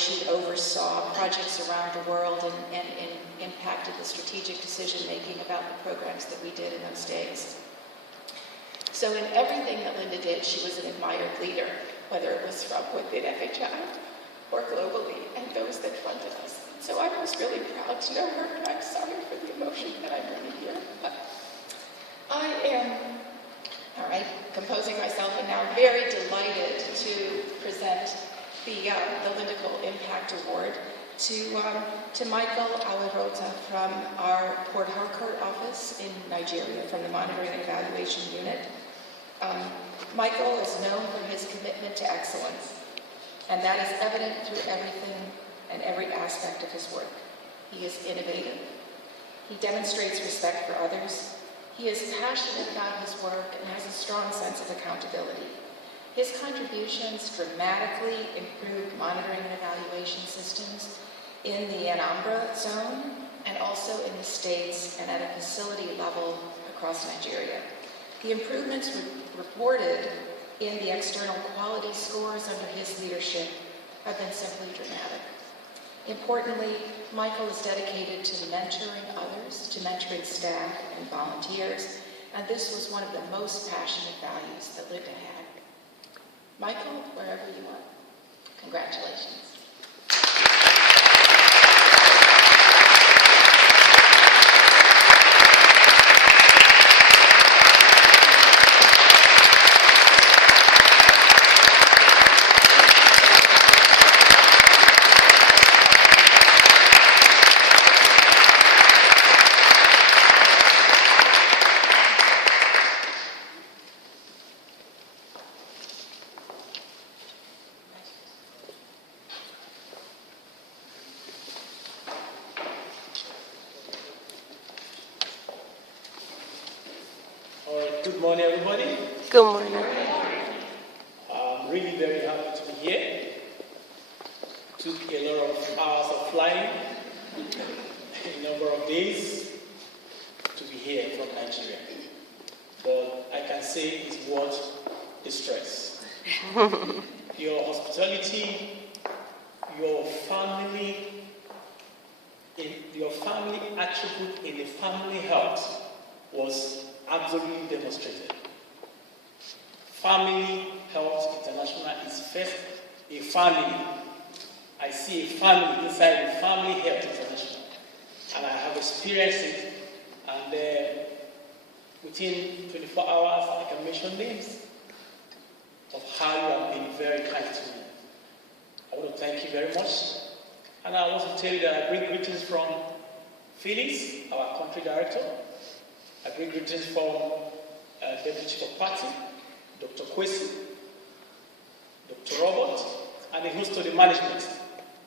she oversaw projects around the world and impacted the strategic decision-making about the programs that we did in those days. So in everything that Linda did, she was an admired leader, whether it was from within FHI or globally, and those that funded us. So I was really proud to know her, and I'm sorry for the emotion that I'm running here. But I am, composing myself, and now very delighted to present the Linda Cole Impact Award to Michael Awerota from our Port Harcourt office in Nigeria, from the Monitoring and Evaluation Unit. Michael is known for his commitment to excellence, and that is evident through everything and every aspect of his work. He is innovative. He demonstrates respect for others. He is passionate about his work and has a strong sense of accountability. His contributions dramatically improved monitoring and evaluation systems in the Anambra zone and also in the states and at a facility level across Nigeria. The improvements reported in the external quality scores under his leadership have been simply dramatic. Importantly, Michael is dedicated to mentoring others, to mentoring staff and volunteers, and this was one of the most passionate values that Linda had. Michael, wherever you are, congratulations. Good morning, everybody. Good morning. I'm really very happy to be here. Took a lot of hours of flying, a number of days to be here from Nigeria. But I can say it's worth the stress. Your hospitality, your family attribute in the family health was absolutely demonstrated. Family Health International is first a family. I see a family inside the Family Health International, and I have experienced it. And within 24 hours, I can mention names of how you have been very kind to me. I want to thank you very much. And I want to tell you that I bring greetings from Phyllis, our country director. I bring greetings from Deputy Chief of Party, Dr. Kwesi, Dr. Robert, and the host of the management.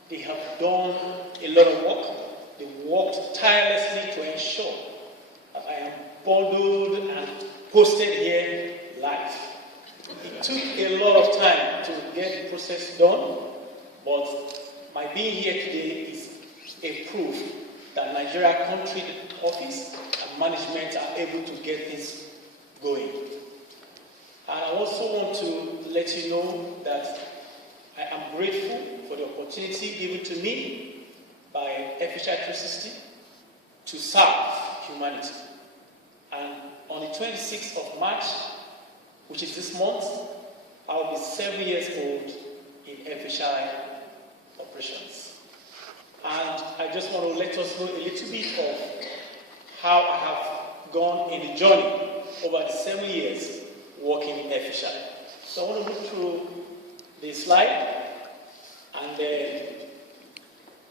They have done a lot of work. They worked tirelessly to ensure that I am bundled and posted here live. It took a lot of time to get the process done, but my being here today is a proof that Nigeria Country Office and management are able to get this going. And I also want to let you know that I am grateful for the opportunity given to me by FHI360 to serve humanity. And on the 26th of March, which is this month, I will be 7 years old in FHI operations. And I just want to let us know a little bit of how I have gone in the journey over the 7 years working in FHI. So I want to look through the slide, and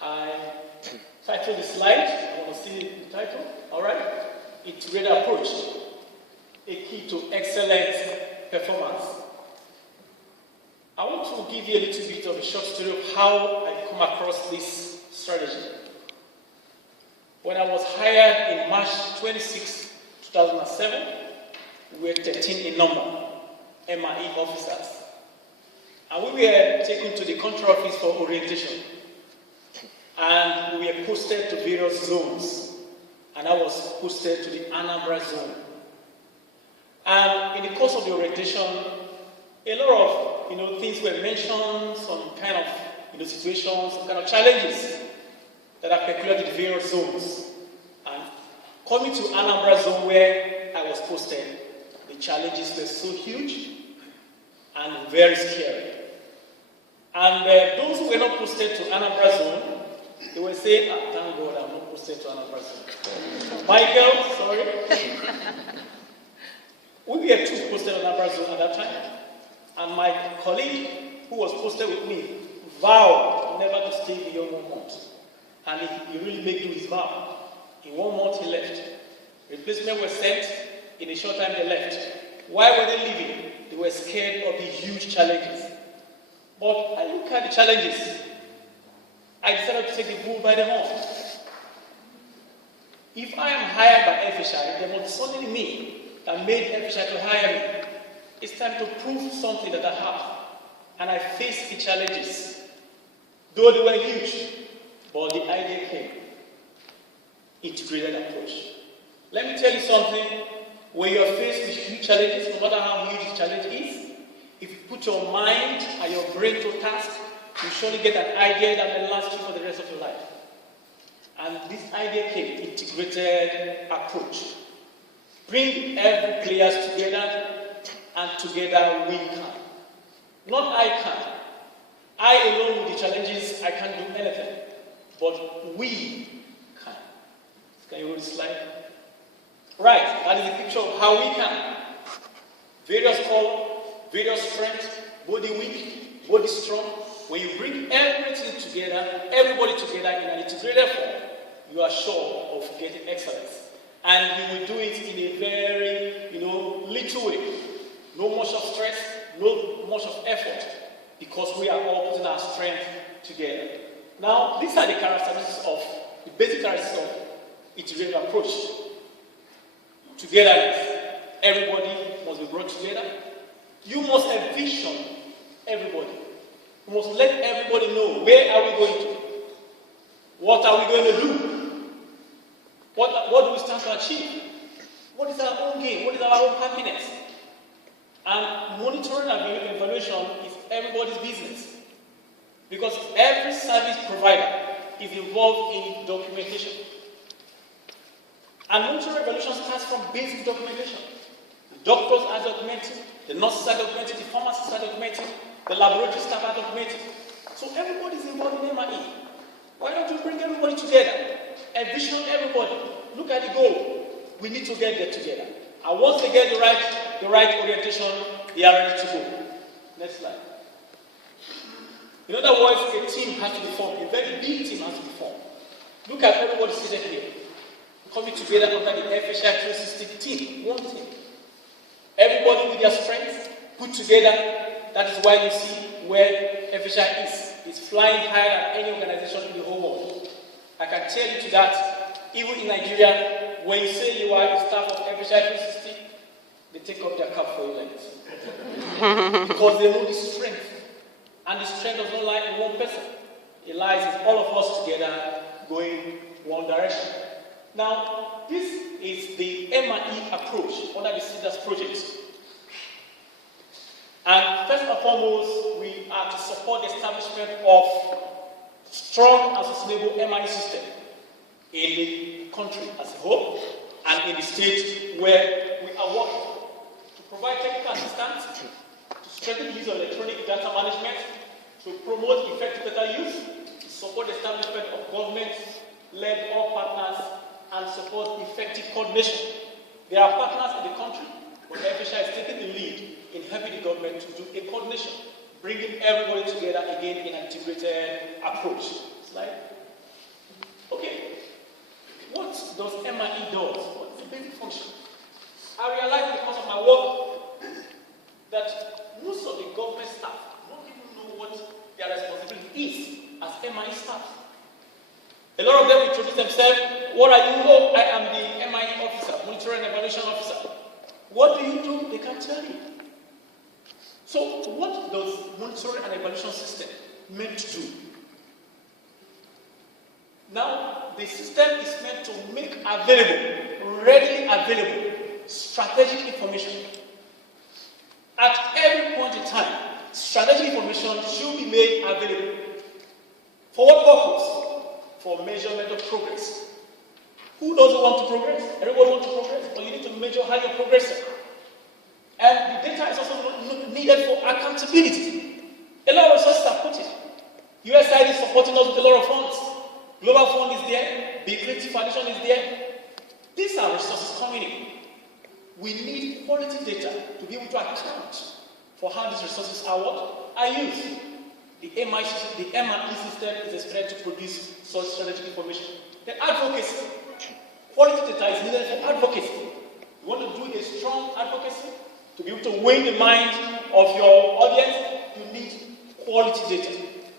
I titled the slide. I want to see the title. All right. Integrated approach, a key to excellent performance. I want to give you a little bit of a short story of how I come across this strategy. When I was hired in March 26, 2007, we were 13 in number, MIE officers. And we were taken to the country office for orientation. And we were posted to various zones. And I was posted to the Anambra zone. And in the course of the orientation, a lot of things were mentioned, some kind of situations, some kind of challenges that are peculiar to the various zones. And coming to Anambra zone where I was posted, the challenges were so huge and very scary. And those who were not posted to Anambra zone, they were saying, thank God I'm not posted to Anambra zone. Michael, sorry. We were two posted on Anambra zone at that time. And my colleague who was posted with me vowed never to stay beyond 1 month. And he really made good his vow. In 1 month he left. Replacement were sent. In a short time they left. Why were they leaving? They were scared of the huge challenges. But I look at the challenges. I decided to take the bull by the horn. If I am hired by FHI, there must be something in me that made FHI to hire me. It's time to prove something that I have. And I faced the challenges. Though they were huge, but the idea came. Integrated approach. Let me tell you something. When you are faced with huge challenges, no matter how huge the challenge is, if you put your mind and your brain to task, you surely get an idea that will last you for the rest of your life. And this idea came, integrated approach. Bring every players together, and together we can. Not I can. I alone with the challenges, I can't do anything. But we can. Can you go to the slide? Right, that is a picture of how we can. Various color, various strengths, body weak, body strong. When you bring everything together, everybody together in an integrated form, you are sure of getting excellence. And you will do it in a very, little way. No much of stress, no much of effort, because we are all putting our strength together. Now, these are the basic characteristics of integrated approach. Togetherness. Everybody must be brought together. You must envision everybody. You must let everybody know, where are we going to? What are we going to do? What do we stand to achieve? What is our own gain? What is our own happiness? And monitoring and evaluation is everybody's business. Because every service provider is involved in documentation. And monitoring and evaluation starts from basic documentation. The doctors are documenting, the nurses are documenting, the pharmacists are documenting, the laboratory staff are documenting. So everybody is involved in MIE. Why don't you bring everybody together? Envision everybody. Look at the goal. We need to get there together. And once they get the right orientation, they are ready to go. Next slide. In other words, a team has to be formed. A very big team has to be formed. Look at everybody seated here. Coming together under the FHI360 team. One team. Everybody with their strengths put together. That is why you see where FHI is. It's flying higher than any organization in the whole world. I can tell you to that, even in Nigeria, when you say you are a staff of FHI360, they take off their cap for you like this. Because they know the strength. And the strength does not lie in one person. It lies in all of us together going one direction. Now, this is the MIE approach under the CIDAS project. And first and foremost, we are to support the establishment of strong and sustainable MIE system in the country as a whole and in the state where we are working. To provide technical assistance, to strengthen the use of electronic data management, to promote effective data use, to support the establishment of government-led all partners, and support effective coordination. There are partners in the country, but the FHI is taking the lead in helping the government to do a coordination, bringing everybody together again in an integrated approach. Slide. Okay. What does MIE do? What is the basic function? I realized because of my work that most of the government staff don't even know what their responsibility is as MIE staff. A lot of them introduce themselves. What are you? Oh, I am the MIE officer, monitoring and evaluation officer. What do you do? They can't tell you. So what does monitoring and evaluation system meant to do? Now, the system is meant to make available, readily available, strategic information. At every point in time, strategic information should be made available. For what purpose? For measurement of progress. Who doesn't want to progress? Everyone wants to progress, but you need to measure how you're progressing. And the data is also needed for accountability. A lot of resources are put in. USAID is supporting us with a lot of funds. Global Fund is there. The Creative Foundation is there. These are resources coming in. We need quality data to be able to account for how these resources are used. The MI system is expected to produce such strategic information. Then advocacy. Quality data is needed for advocacy. You want to do a strong advocacy to be able to win the mind of your audience. You need quality data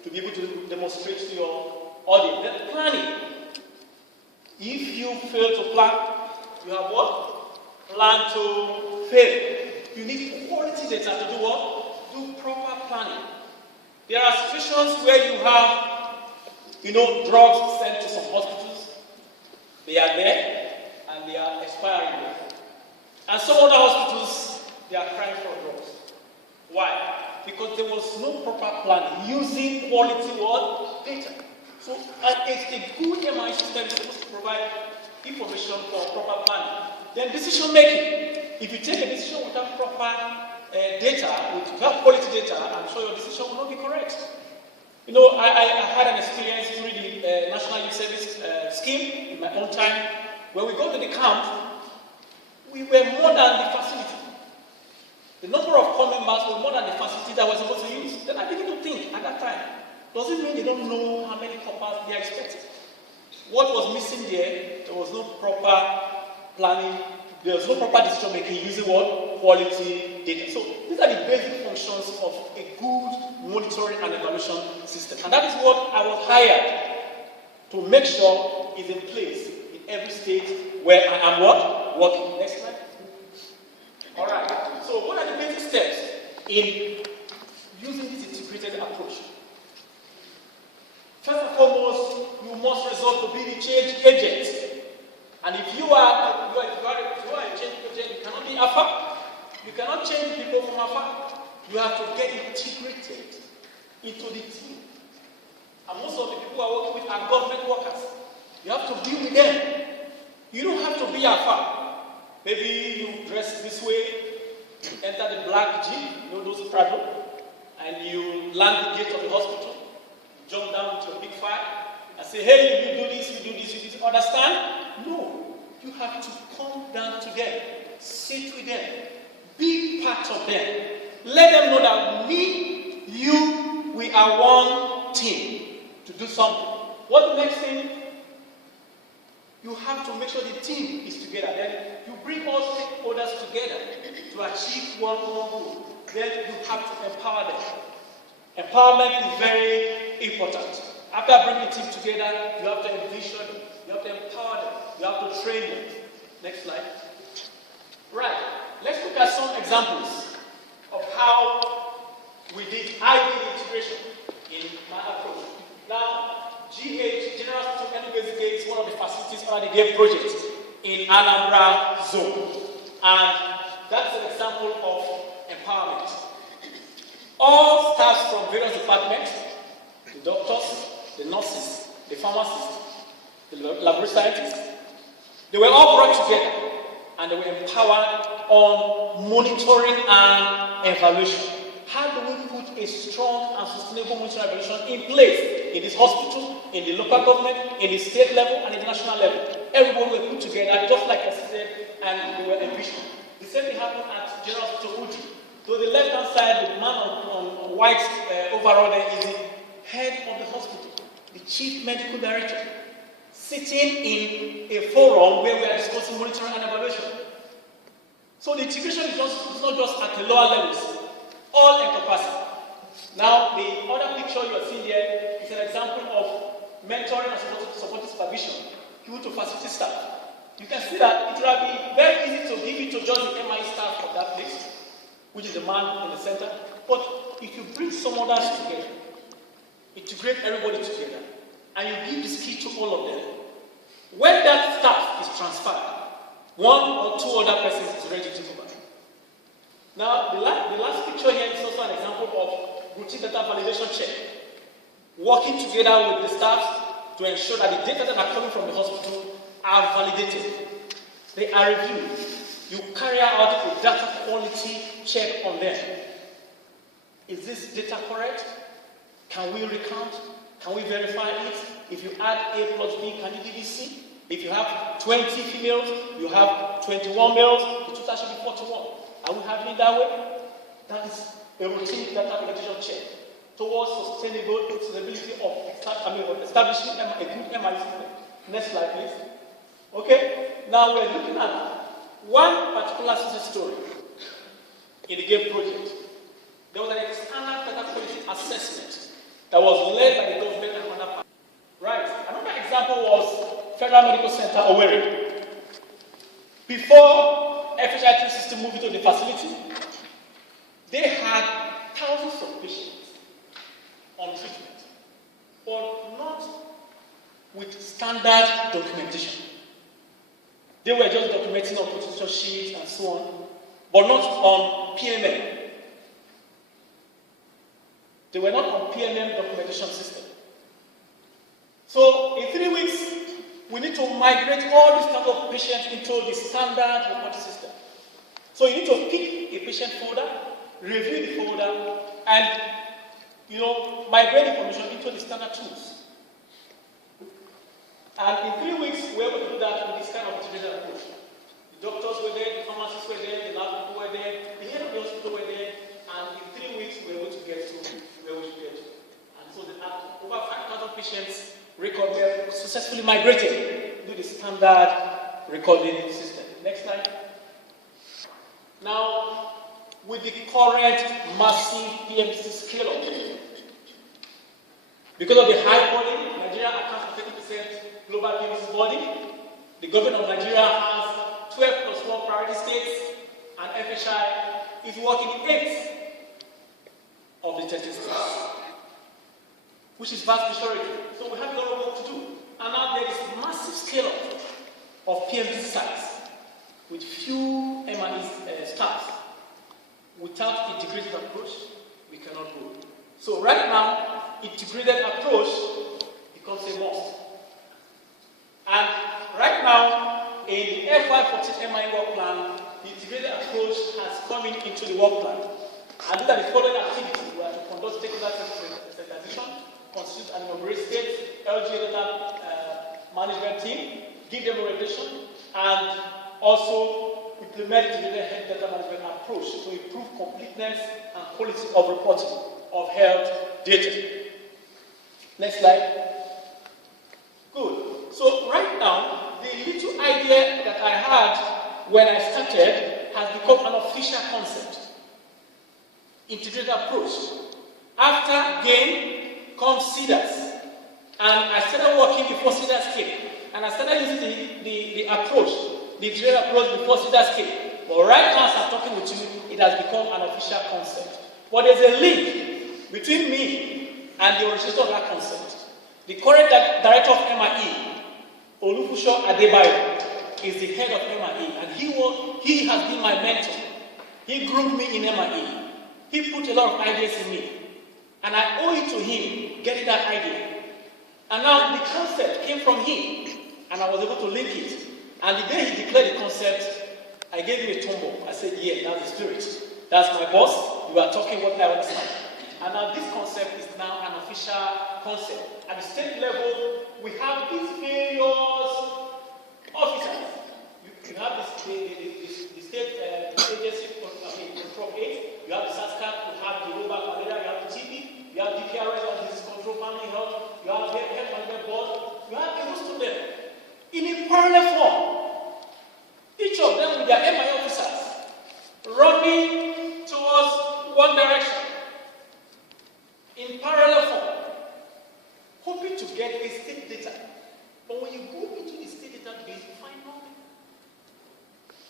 to be able to demonstrate to your audience. Then planning. If you fail to plan, you have what? Plan to fail. You need quality data to do what? Do proper planning. There are situations where you have, drugs sent to some hospitals. They are there and they are expiring there. And some other hospitals, they are crying for drugs. Why? Because there was no proper planning using quality what? Data. So it's a good MI system is supposed to provide information for proper planning. Then decision making. If you take a decision without proper data, without quality data, I'm sure your decision will not be correct. I had an experience during the National Youth Service scheme in my own time. When we got to the camp, we were more than the facility. The number of corps members were more than the facility that was supposed to use. Then I began to think at that time, does it mean they don't know how many corps they are expecting? What was missing there was no proper planning, there was no proper decision making using what? Quality data. So these are the basic functions of a good monitoring and evaluation system. And that is what I was hired to make sure is in place in every state where I am what? Working. Next slide. All right. So what are the basic steps in using this integrated approach? First and foremost, you must resort to be the change agent. And if you are a change agent, you cannot be afar. You cannot change people from afar. You have to get integrated into the team. And most of the people who are working with are government workers. You have to be with them. You don't have to be afar. Maybe you dress this way, you enter the black jeep, those who travel, and you land the gate of the hospital, you jump down with your big file, and say, hey, you do this, you do this, you do this. Understand? No. You have to come down to them, sit with them, be part of them. Let them know that we are one team to do something. What's the next thing? You have to make sure the team is together. Then you bring all stakeholders together to achieve one goal. Then you have to empower them. Empowerment is very important. After bringing the team together, you have to envision them, you have to empower them, you have to train them. Next slide. Right. Let's look at some examples of how we did integration in my approach. Now, GH, General Hospital Enubezike, is one of the facilities under the GAVE project in Anambra Zone. And that's an example of empowerment. All staffs from various departments, the doctors, the nurses, the pharmacists, the laboratory scientists, they were all brought together and they were empowered on monitoring and evaluation. How do we put a strong and sustainable monitoring and evaluation in place in this hospital, in the local government, in the state level, and in the national level? Everyone were put together, just like I said, and they were envisioned. The same thing happened at General Hospital Uji. To the left-hand side, the man on white overall there is the head of the hospital, the chief medical director, sitting in a forum where we are discussing monitoring and evaluation. So the integration is not just at the lower levels, all encompassing. Now, the other picture you are seeing here is an example of mentoring and supporting supervision due to facility staff. You can see that it will be very easy to give it to just the MI staff of that place, which is the man in the center. But if you bring some others together, integrate everybody together, and you give this key to all of them, when that staff is transferred, one or two other persons is ready to take over. Now, the last picture here is also an example of routine data validation check. working together with the staff to ensure that the data that are coming from the hospital are validated. They are reviewed. You carry out a data quality check on them. Is this data correct? Can we recount? Can we verify it? If you add A plus B, can you give it C? If you have 20 females, you have 21 males, the total should be 41. Are we having it that way? That is a routine data validation check towards sustainability of establishing a good MI system. Next slide, please. Okay, now we're looking at one particular success story in the GAME project. There was an external data quality assessment that was led by the government and other partners. Right. Another example was Federal Medical Center, Owerri. Before FHI360 moved into the facility, they had thousands of patients on treatment, but not with standard documentation. They were just documenting on potential sheets and so on, but not on PMM. They were not on PMM documentation system. So in 3 weeks, we need to migrate all these type of patients into the standard reporting system. So you need to pick a patient folder, review the folder, and migrate information into the standard tools. And in 3 weeks, we were able to do that with this kind of integrated approach. The doctors were there, the pharmacists were there, the lab people were there, the head of the hospital were there, and in 3 weeks, we were able to get to where we should get to. And so over 5,000 patients recorded, successfully migrated to the standard recording system. Next slide. Now, with the current massive PMC scale-up, because of the high volume, Nigeria accounts for 30% global PMC body. The government of Nigeria has 12 plus 1 priority states, and FHI is working in 8 of the 30 states, which is vast majority. So we have a lot of work to do. And now there is massive scale-up of PMC sites with few MIE staff. Without integrated approach, we cannot go. So right now, integrated approach becomes a must. And right now, in the FHI360 MIE work plan, the integrated approach has come into the work plan. And these are the following activities. We are to conduct stakeholder sensitization, constitute an inaugural state, LGA data management team, give them orientation, and also implement integrated data management approach to improve completeness and quality of reporting of health data. Next slide. Good. So right now, the little idea that I had when I started has become an official concept. Integrated approach. After GAME comes CDAS. And I started working before CDAS came. And I started using the approach, the integrated approach before CDAS came. But right now, as I'm talking with you, it has become an official concept. But there's a link between me and the originator of that concept. The current director of MIE, Olufusho Adebayo, is the head of MIE, and he has been my mentor. He groomed me in MIE. He put a lot of ideas in me, and I owe it to him getting that idea. And now the concept came from him, and I was able to link it. And the day he declared the concept, I gave him a tumble. I said, yeah, that's the spirit. That's my boss. You are talking what I understand. And now this concept is now an official concept. At the state level, we have these various officers. You have the state agency, control 8. You have the SASCAT, you have the global malaria, you have the TB, you have DPRS, you have disease control, family health, you have the health management board. You have a host of them in a parallel form. Each of them with their MIE officers running towards one direction in parallel form, hoping to get a state data. But when you go into the state database, you find nothing.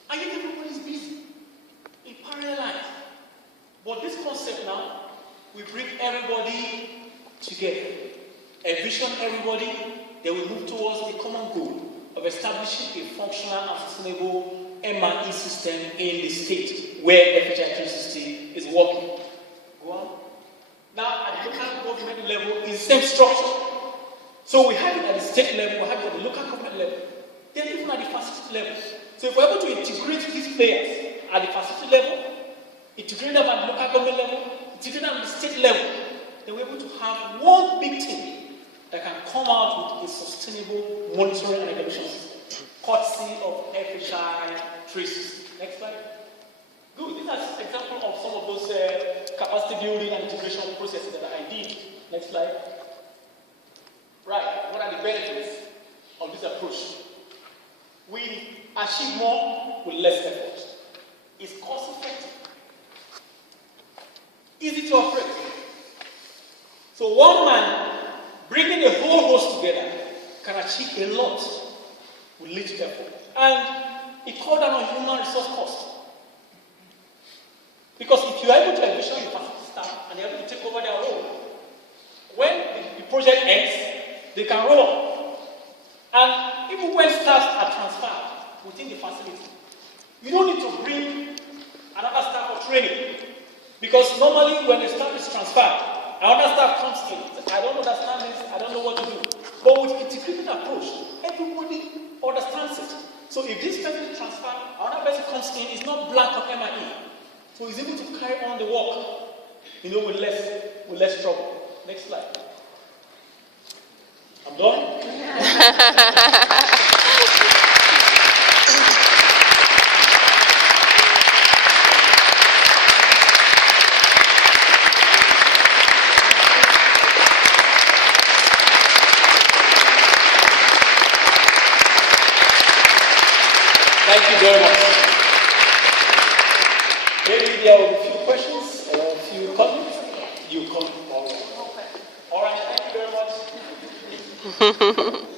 And yet everybody is busy in parallel lines. But this concept now, we bring everybody together. Envision everybody, then we move towards the common goal of establishing a functional and sustainable MIE system in the state where FHI360 is working. Go on. Now, at the local government level is the same structure. So we have it at the state level, we have it at the local government level, then even at the facility level. So if we're able to integrate these players at the facility level, integrate them at the local government level, integrate them at the state level, then we're able to have one big team that can come out with a sustainable monitoring and evaluation system, courtesy of FHI360. Next slide. Good. These are examples of some of those capacity building and integration processes that I did. Next slide. Right. What are the benefits of this approach? We achieve more with less effort. It's cost effective. Easy to operate. So one man bringing the whole host together can achieve a lot with little effort. And it cut down on human resource cost. Because if you are able to envision the facility staff and they are able to take over their role, when the project ends, they can roll up. And even when staff are transferred within the facility, you don't need to bring another staff for training. Because normally when the staff is transferred, another staff comes in. I don't understand this, I don't know what to do. But with integrated approach, everybody understands it. So if this person is transferred, another person comes in, it's not blank on MIE. So he's able to carry on the work, with less trouble. Next slide. I'm done. Thank you very much. Maybe there will be a few questions or a few comments. You come. All right. Thank you very much.